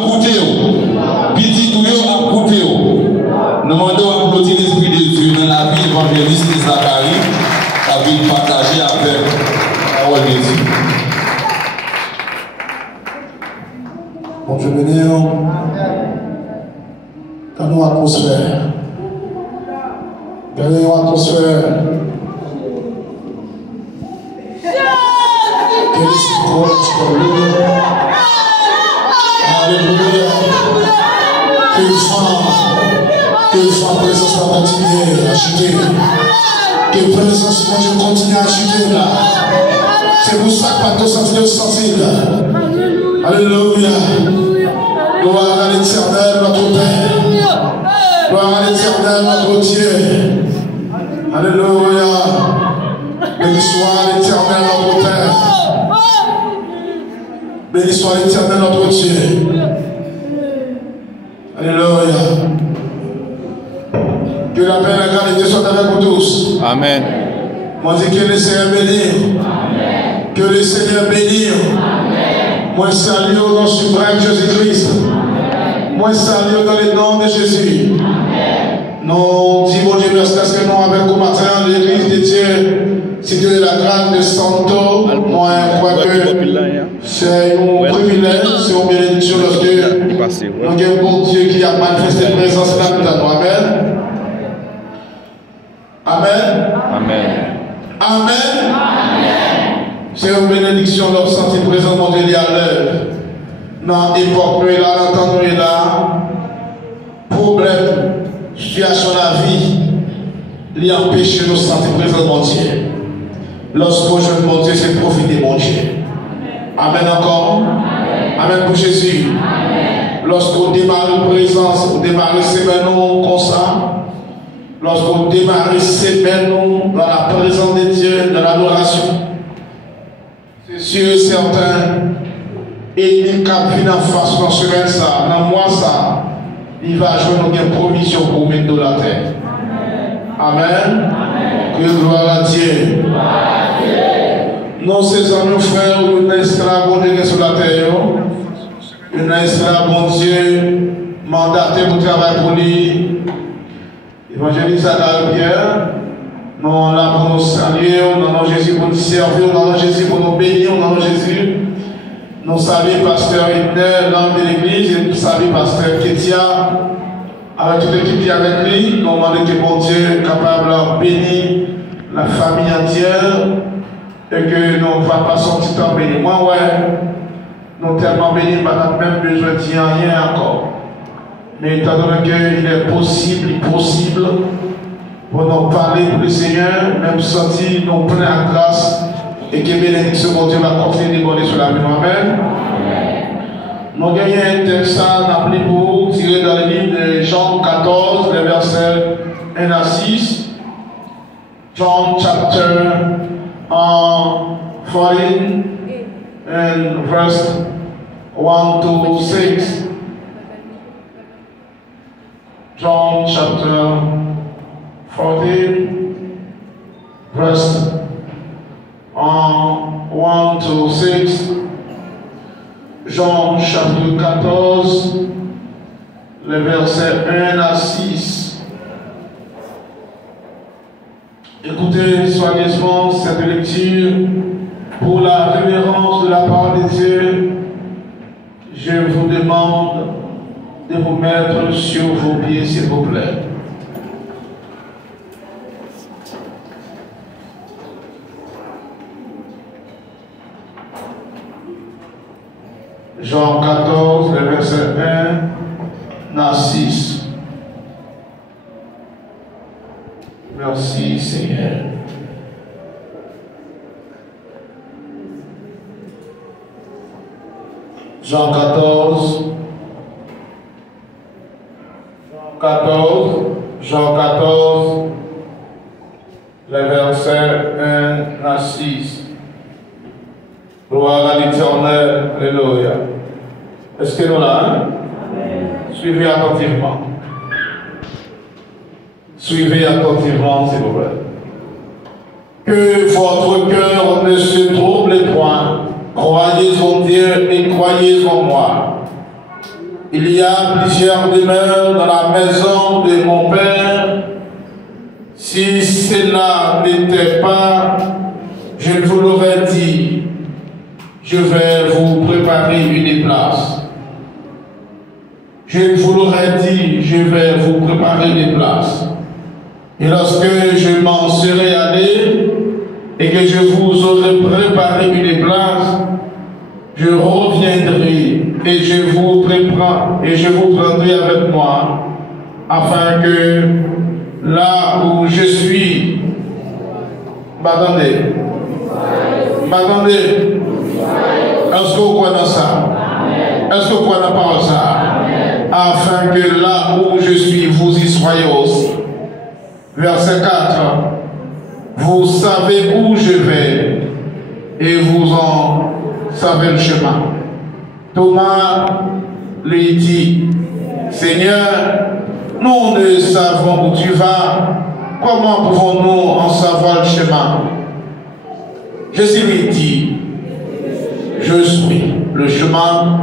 Écoutez, petit tout à écouter. Nous demandons à applaudir l'Esprit de Dieu dans la vie évangéliste de Zacharie, la vie partagée avec la parole de Dieu. Bon Dieu béni, dans nos atmosphères. Dans nos atmosphères. Que l'Esprit de Alléluia. Que le sang présence va continuer à chuter. Que la présence de Dieu continue à chuter là. C'est pour ça que pas de sentir sensible. Alléluia. Gloire à l'Éternel, notre Père. Gloire à l'Éternel, notre Dieu. Alléluia. Béni soit l'Éternel, notre Père. Béni soit l'Éternel, notre Dieu. Alléluia. Que la paix et la grâce de Dieu soient avec vous tous. Amen. Moi, je dis que le Seigneur bénisse. Que le Seigneur bénisse. Moi, je salue au nom suprême Jésus-Christ. Moi, je salue dans le nom de Jésus. Nous disons, Dieu, merci parce que nous, avec au matin, l'église de Dieu, c'est de la grâce de Santo. Moi, je crois que c'est un privilège, c'est une bénédiction lorsque nous avons un bon Dieu qui a manifesté cette présence là dans nous. Amen. Amen. Amen. Amen. C'est une bénédiction lorsque nous présent mon Dieu à l'œuvre. Dans l'époque, nous est là, dans le temps, nous est là. Problème, situation de la vie, il empêche de nous sentir présent mon Dieu. Lorsqu'on jeune mon Dieu, c'est profiter mon Dieu. Amen encore. Amen pour Jésus. Lorsqu'on démarre une présence, on démarre ces nous comme ça. Lorsqu'on démarre ces nous dans la présence de Dieu, dans l'adoration, c'est sûr et certain, et il vient en face dans semaine ça, dans mois ça, il va jouer une provision pour mettre de la tête. Amen. Que gloire à Dieu. Nous, ces amis frères, nous sommes esclaves, bon Dieu, sur la terre. Nous sommes esclaves, bon Dieu, mandatés pour travailler pour lui. Évangéliste à Pierre. Nous sommes là pour nous saluer, nous sommes Jésus pour nous servir, nous sommes Jésus pour nous bénir, nous sommes Jésus. Nous saluons pasteur Hitler, l'homme de l'église, et nous saluons pasteur Ketia, avec toute l'équipe qui est avec lui. Nous demandons que mon Dieu est capable de bénir la famille entière et que nous ne va pas sortir temps béni. Moi, ouais, nous sommes tellement bénis, nous n'avons même besoin de dire rien encore. Mais étant donné qu'il est possible pour nous parler pour le Seigneur, même sortir, nous prenons la grâce et que bénédiction mon Dieu va continuer de déborder sur la vie. Amen. Nous avons un texte appelé pour vous, tiré dans le livre de Jean 14, les versets 1 à 6. John chapter 14 and verse 1 to 6. John chapter 14, verse 1 to 6. Jean chapitre 14, les versets 1 à 6. Écoutez soigneusement cette lecture pour la révérence de la parole de Dieu. Je vous demande de vous mettre sur vos pieds, s'il vous plaît. Jean 14, le verset 1 à 6. Merci Seigneur. Jean 14, le verset 1 à 6. Gloire à l'Éternel. Alléluia. Est-ce que nous là? Hein? Suivez attentivement. Suivez attentivement, s'il vous plaît. Que votre cœur ne se trouble point. Croyez en Dieu et croyez en moi. Il y a plusieurs demeures dans la maison de mon Père. Si cela n'était pas, je vous l'aurais dit, je vais vous préparer une place. Je vous l'aurais dit, je vais vous préparer une place. Et lorsque je m'en serai allé et que je vous aurai préparé une place, je reviendrai et je vous prendrai avec moi, afin que là où je suis, m'attendez, est-ce que vous croyez dans ça? Est-ce que vous croyez dans parole ça? Afin que là où je suis, vous y soyez aussi. Verset 4. Vous savez où je vais et vous en savez le chemin. Thomas lui dit, Seigneur, nous ne savons où tu vas. Comment pouvons-nous en savoir le chemin? Jésus lui dit, je suis le chemin,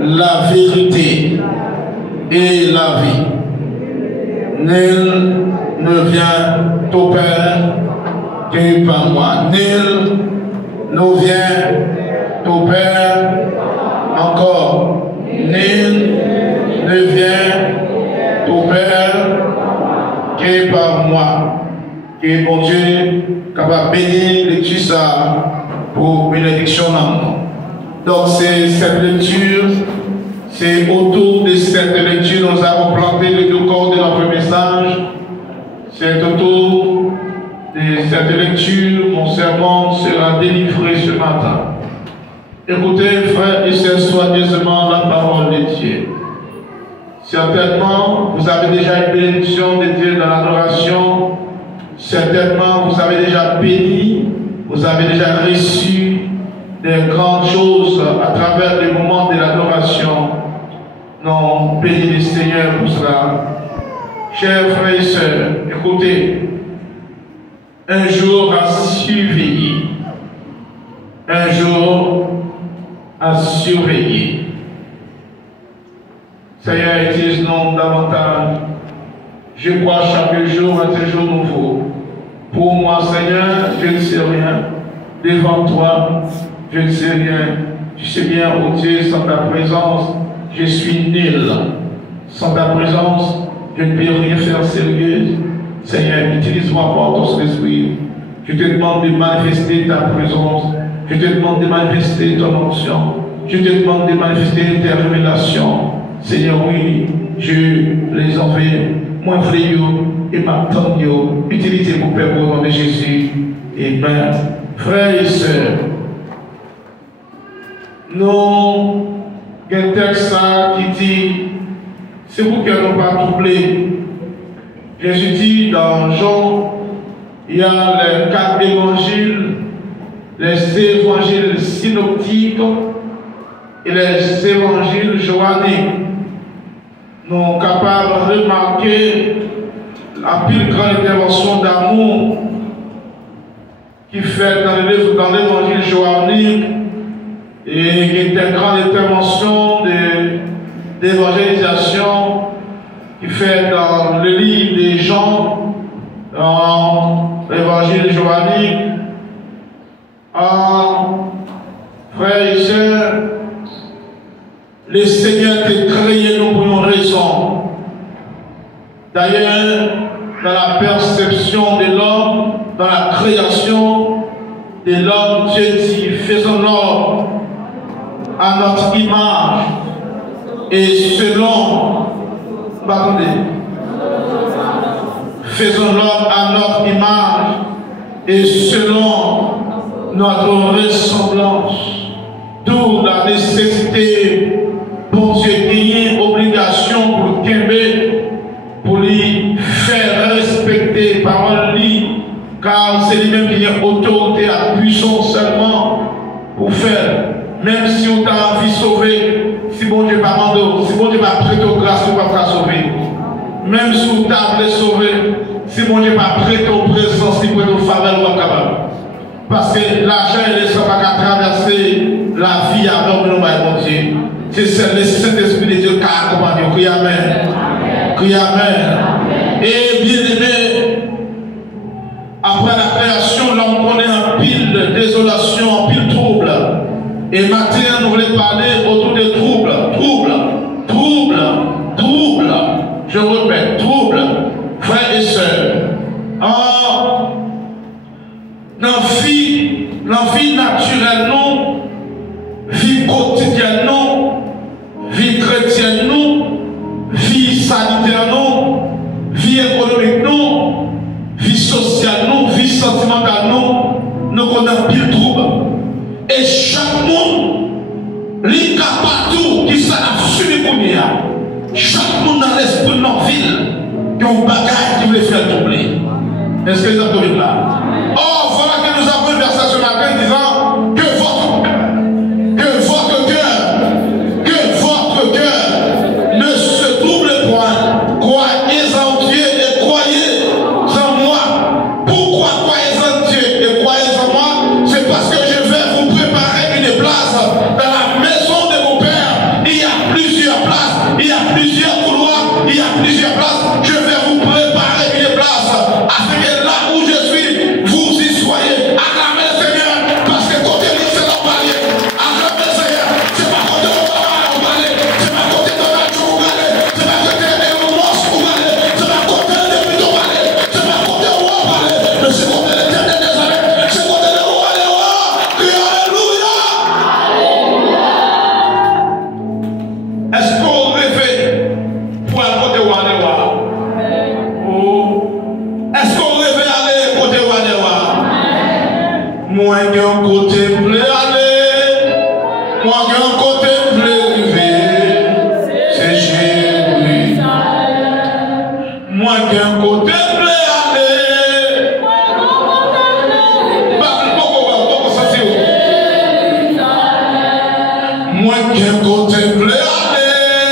la vérité et la vie. Nul ne vient au Père que par moi. Nul ne vient au Père encore. Nul ne vient au Père que par moi. Que mon Dieu capable de bénir lecture ça pour bénédiction dans nous. Donc c'est cette lecture, c'est autour de cette lecture nous avons planté le décor de notre message. C'est autour de cette lecture mon sermon sera délivré ce matin. Écoutez, frères et sœurs, soigneusement la parole de Dieu. Certainement, vous avez déjà une bénédiction de Dieu dans l'adoration. Certainement, vous avez déjà béni, vous avez déjà reçu des grandes choses à travers les moments de l'adoration. Non, bénis le Seigneur pour cela. Chers frères et sœurs, écoutez, un jour à surveiller. Un jour à surveiller. Seigneur, utilise-nous davantage. Je crois chaque jour est un jour nouveau. Pour moi, Seigneur, je ne sais rien. Devant toi, je ne sais rien. Tu sais bien, oh Dieu, sans ta présence, je suis nul. Sans ta présence, je ne peux rien faire sérieux. Seigneur, utilise-moi par ton esprit. Je te demande de manifester ta présence. Je te demande de manifester ton onction. Je te demande de manifester tes révélations. Seigneur, oui, je les envoie. Moi, frère, et ma tante, utilisez mon Père au nom de Jésus. Amen. Frères et sœurs, nous avons un texte qui dit, c'est vous qui n'avez pas troublé. Jésus dit dans Jean, il y a les 4 évangiles, les évangiles synoptiques et les évangiles joanniques. Nous sommes capables de remarquer la plus grande intervention d'amour qui fait dans l'évangile joannique et une grande intervention d'évangélisation qui fait dans le livre des Jean, dans l'évangile joannique. Frères et sœurs, le Seigneur t'a créé nous pour une raison. D'ailleurs, dans la perception de l'homme, dans la création de l'homme, Dieu dit, faisons l'homme à notre image et selon, faisons l'homme à notre image et selon notre ressemblance. D'où la nécessité pour Dieu gagner obligation pour Kembe, pour lui faire respecter parole lui, car c'est lui-même qui a autorité à puissance seulement pour faire. Même si on t'a envie de sauver, si bon Dieu pas mandé, si bon Dieu pas prêté aux grâces, on ne peut pas sauver. Même si on t'a voulu sauver, si bon Dieu pas prêté aux présences, si prêté aux faveurs, on est capable. Parce que l'argent et les sommes pas qu'à traverser la vie avec nous, mon Dieu. c'est le Saint-Esprit de Dieu qui a accompagné. Crie Amen. Crie Amen. Et bien aimé, après la création, l'homme connaît un pile de désolation, un pile de trouble. Et maintenant, nous voulons parler autour des troubles. Trouble. Je répète, trouble. Frères et sœurs. Dans la vie naturelle, non, vie quotidienne, non, vie chrétienne, non, vie sanitaire, non, vie économique, non, vie sociale, non, vie sentimentale, non, nous connaissons pile trouble. Et chaque monde, les cas partout qui s'en a suivi pour nous, chaque monde dans l'esprit de notre ville, qui ont un bagage qui veut faire troubler. Est-ce que vous avez là? Oh, voilà que nous avons une verset ce matin disant que votre cœur ne se trouble point. Croyez en Dieu et croyez en moi. Pourquoi croyez en Dieu et croyez en moi? C'est parce que je vais vous préparer une place dans la maison de mon Père. Il y a plusieurs places, il y a plusieurs couloirs, il y a plusieurs places. Je vais vous préparer une place afin que là où je suis, vous y soyez. Acclamez le Seigneur, parce que côté de c'est là où aller. Acclamez le Seigneur, c'est pas côté de où aller, c'est pas côté de la joue où aller, c'est pas côté de l'immense où aller, c'est pas côté de l'épidon où aller, c'est pas côté où aller, mais c'est côté de l'éternel des années, c'est côté de où aller. Alléluia! Est-ce qu'on rêve pour aller côté où aller? Est-ce qu'on rêve aller côté où aller? Moi, d'un côté, voulais aller. Moi, d'un côté, voulais rêver. C'est Jésus. Moi, d'un côté, voulais aller. Moi, d'un côté, voulais aller.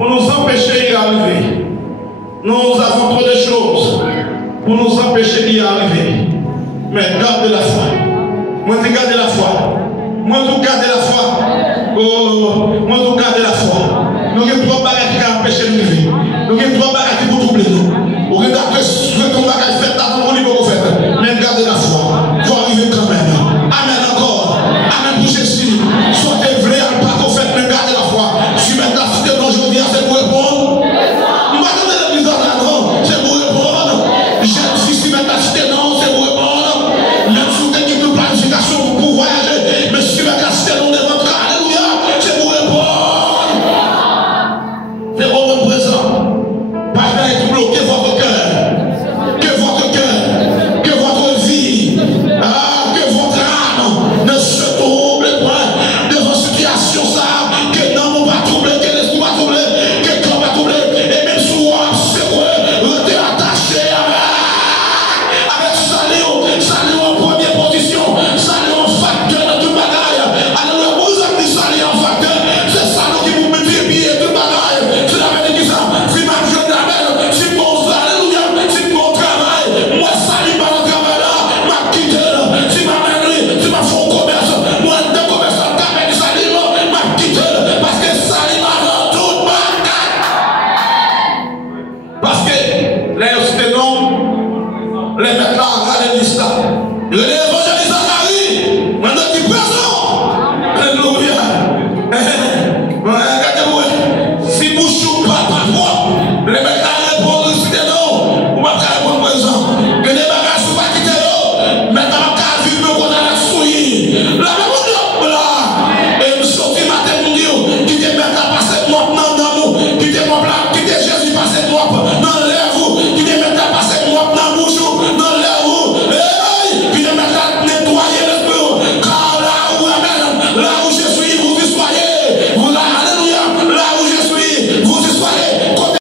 pour nous empêcher d'y arriver. Nous avons trop de choses pour nous empêcher d'y arriver. Mais garde la foi. Moi, tu gardes la foi. Moi, tu gardes la foi. Oh, moi, tu gardes la foi. Nous avons trois barrières qui empêchent de vivre. Nous avons trois barrières qui vous doublent.